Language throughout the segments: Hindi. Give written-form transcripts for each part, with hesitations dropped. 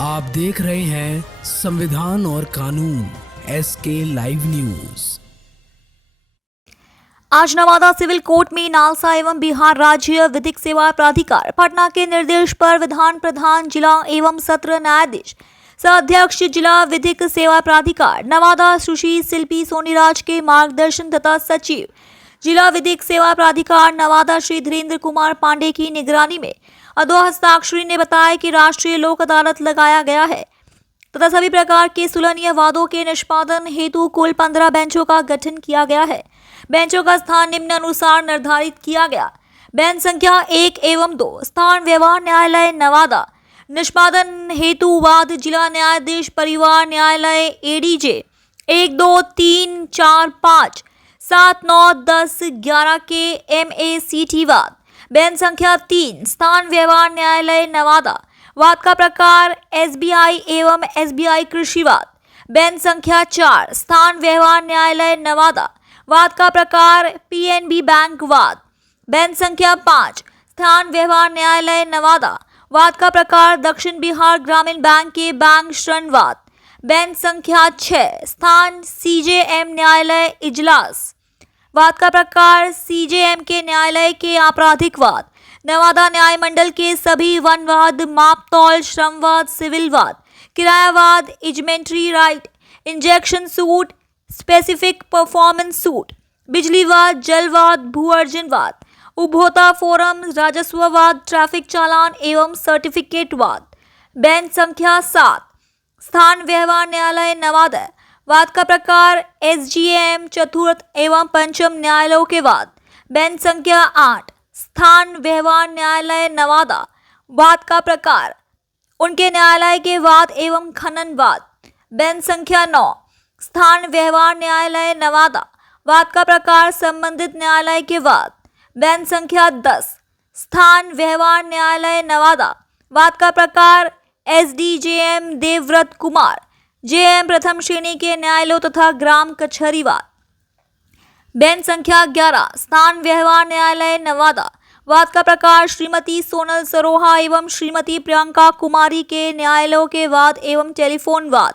आप देख रहे हैं संविधान और कानून SK लाइव न्यूज। आज नवादा सिविल कोर्ट में नालसा एवं बिहार राज्य विधिक सेवा प्राधिकार पटना के निर्देश पर विधान प्रधान जिला एवं सत्र न्यायाधीश सह अध्यक्ष जिला विधिक सेवा प्राधिकार नवादा सुश्री शिल्पी सोनीराज के मार्गदर्शन तथा सचिव जिला विधिक सेवा प्राधिकार नवादा श्री धीरेन्द्र कुमार पांडे की निगरानी में अदो हस्ताक्षरी ने बताया कि राष्ट्रीय लोक अदालत लगाया गया है तथा सभी प्रकार के सुलहनीय वादों के निष्पादन हेतु कुल 15 बेंचों का गठन किया गया है। बेंचों का स्थान निम्न अनुसार निर्धारित किया गया। बेंच संख्या 1 एवं 2 स्थान व्यवहार न्यायालय नवादा, निष्पादन हेतु वाद जिला न्यायाधीश परिवार न्यायालय ADJ 1, 2, 3, 4, 5, 7, 9, 10, 11 के MACT वाद। बेंच संख्या 3 स्थान व्यवहार न्यायालय नवादा, वाद का प्रकार SBI एवं SBI कृषि वाद। बेंच संख्या 4 स्थान व्यवहार न्यायालय नवादा, वाद का प्रकार PNB बैंक वाद। बेंच संख्या 5 स्थान व्यवहार न्यायालय नवादा, वाद का प्रकार दक्षिण बिहार ग्रामीण बैंक के बैंक ऋण वाद। बेंच संख्या 6 स्थान CJM न्यायालय इजलास, वाद का प्रकार CJM के न्यायालय के आपराधिक वाद। नवादा न्याय मंडल के सभी वनवाद, मापतौल, श्रमवाद, सिविल वाद, किरायावाद, easementary right, injunction suit, specific performance suit, बिजलीवाद, जलवाद, भू अर्जन वाद, उपभोक्ता फोरम, राजस्ववाद, ट्रैफिक चालान एवं सर्टिफिकेट वाद। बेंच संख्या 7 स्थान व्यवहार न्यायालय नवादा, वाद का प्रकार SGM चतुर्थ एवं पंचम न्यायालयों के वाद। बेंच संख्या 8 स्थान व्यवहार न्यायालय नवादा, वाद का प्रकार उनके न्यायालय के वाद एवं खनन वाद। बेंच संख्या 9 स्थान व्यवहार न्यायालय नवादा, वाद का प्रकार संबंधित न्यायालय के वाद। बेंच संख्या 10 स्थान व्यवहार न्यायालय नवादा, वाद का प्रकार SDJM देवव्रत कुमार, JM प्रथम श्रेणी के न्यायालयों तथा ग्राम कचहरी वाद। बेंच संख्या 11 स्थान व्यवहार न्यायालय नवादा, वाद का प्रकार श्रीमती सोनल सरोहा एवं श्रीमती प्रियंका कुमारी के न्यायालयों के वाद एवं टेलीफोन वाद।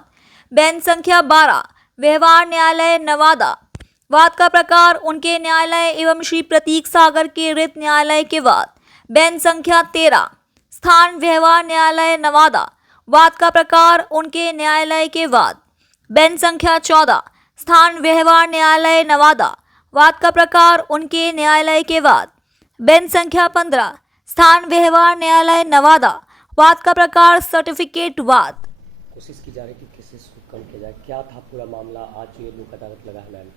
बेंच संख्या 12 व्यवहार न्यायालय नवादा, वाद का प्रकार उनके न्यायालय एवं श्री प्रतीक सागर के रिट न्यायालय के वाद। बेंच संख्या 13 स्थान व्यवहार न्यायालय नवादा, वाद का प्रकार उनके न्यायालय के वाद। बेंच संख्या 14 स्थान व्यवहार न्यायालय नवादा, वाद का प्रकार उनके न्यायालय के वाद। बेंच संख्या 15 स्थान व्यवहार न्यायालय नवादा, वाद का प्रकार सर्टिफिकेट वाद। कोशिश की जा रही कि केसेस को कम किया जाए, क्या था पूरा मामला? आज ये लोक अदालत लगा है मैम।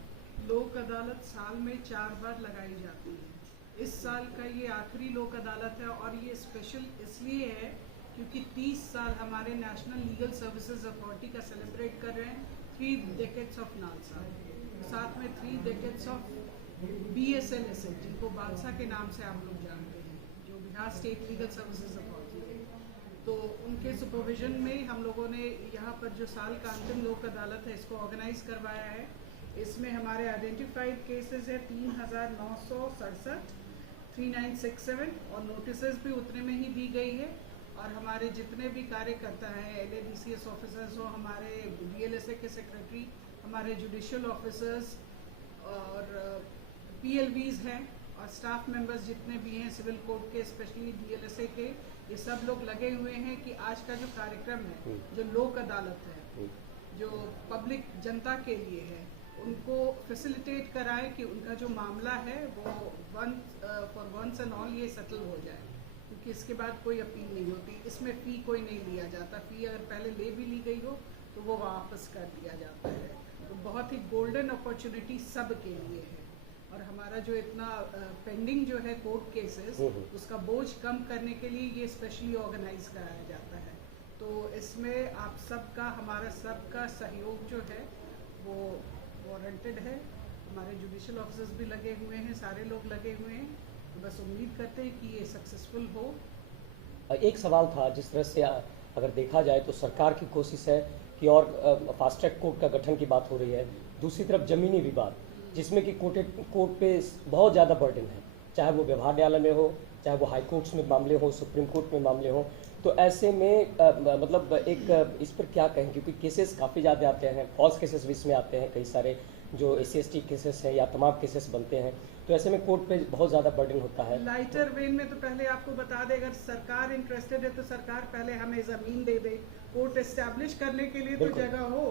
लोक अदालत साल में 4 बार लगाई जाती है। इस साल का ये आखिरी लोक अदालत है और ये स्पेशल इसलिए है क्योंकि 30 साल हमारे नेशनल लीगल सर्विसेज अथॉरिटी का सेलिब्रेट कर रहे हैं। 3 डेकेड्स ऑफ नालसा, साथ में 3 डेकेड्स ऑफ BSLSA, जिनको बादशाह के नाम से आप लोग जानते हैं, जो Bihar state legal services authority है। तो उनके सुपरविजन में हम लोगों ने यहाँ पर जो साल का अंतिम लोक अदालत है इसको ऑर्गेनाइज करवाया है। इसमें हमारे आइडेंटिफाइड केसेस है 3967, 3967 और नोटिसेस भी उतने में ही दी गई है। और हमारे जितने भी कार्यकर्ता हैं, LADCS ऑफिसर्स हो, हमारे DLSA के सेक्रेटरी, हमारे जुडिशियल ऑफिसर्स और PLVs हैं और स्टाफ मेंबर्स जितने भी हैं सिविल कोर्ट के, स्पेशली DLSA के, ये सब लोग लगे हुए हैं कि आज का जो कार्यक्रम है, जो लोक अदालत है, जो पब्लिक जनता के लिए है, उनको फैसिलिटेट कराएं कि उनका जो मामला है वो फॉर वंस एंड ऑल ये सेटल हो जाए, क्योंकि इसके बाद कोई अपील नहीं होती। इसमें फ़ी कोई नहीं लिया जाता। फ़ी अगर पहले ले भी ली गई हो तो वो वापस कर दिया जाता है। तो बहुत ही गोल्डन अपॉर्चुनिटी सब के लिए है। और हमारा जो इतना पेंडिंग जो है कोर्ट केसेस, उसका बोझ कम करने के लिए ये स्पेशली ऑर्गेनाइज कराया जाता है। तो इसमें आप सबका, हमारा सबका सहयोग जो है वो वारंटेड है। हमारे जुडिशियल ऑफिसर्स भी लगे हुए हैं, सारे लोग लगे हुए हैं। तो बस उम्मीद करते हैं कि ये सक्सेसफुल हो। एक सवाल था, जिस तरह से अगर देखा जाए तो सरकार की कोशिश है कि और फास्ट ट्रैक कोर्ट का गठन की बात हो रही है। दूसरी तरफ ज़मीनी विवाद, जिसमें कि कोर्ट पे बहुत ज़्यादा बर्डन है, चाहे वो व्यवहार न्यायालय में हो, चाहे वो हाई कोर्ट्स में मामले हो, सुप्रीम कोर्ट में मामले हो। तो ऐसे में मतलब एक इस पर क्या कहें, क्योंकि केसेस काफ़ी ज़्यादा आते हैं, फॉल्स केसेस भी इसमें आते हैं, कई सारे जो SC/ST केसेस हैं या तमाम केसेस बनते हैं, तो ऐसे में कोर्ट पे बहुत ज़्यादा बर्डन होता है। लाइटर वेन में तो पहले आपको बता दे, अगर सरकार इंटरेस्टेड है तो सरकार पहले हमें ज़मीन दे दे, कोर्ट एस्टैब्लिश करने के लिए तो बिल्कुल। जगह हो।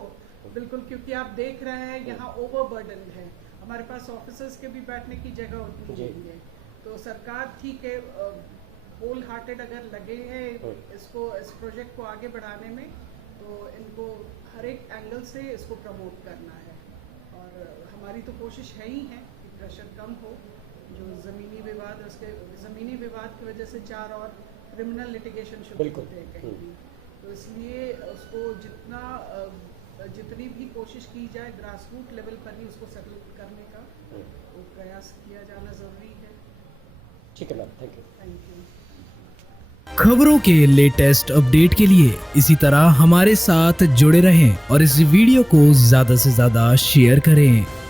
बिल्कुल, क्योंकि आप देख रहे हैं यहाँ ओवरबर्डन है, हमारे पास ऑफिसर्स के भी बैठने की जगह उतनी जी। नहीं है। तो सरकार ठीक है, होल हार्टेड अगर लगे हैं इसको, इस प्रोजेक्ट को आगे बढ़ाने में, तो इनको हर एक एंगल से इसको प्रमोट करना है। और हमारी तो कोशिश है ही है कि प्रेशर कम हो। जो ज़मीनी विवाद है, उसके ज़मीनी विवाद की वजह से 4 और क्रिमिनल लिटिगेशन शुरू बिल्कुल। होते हैं कहीं भी। तो इसलिए उसको जितनी भी कोशिश की जाए ग्रास रूट लेवल पर ही उसको सेटल करने का वो प्रयास किया जाना ज़रूरी है। ठीक है ma'am, thank you. Thank you. खबरों के लेटेस्ट अपडेट के लिए इसी तरह हमारे साथ जुड़े रहें और इस वीडियो को ज़्यादा से ज़्यादा शेयर करें।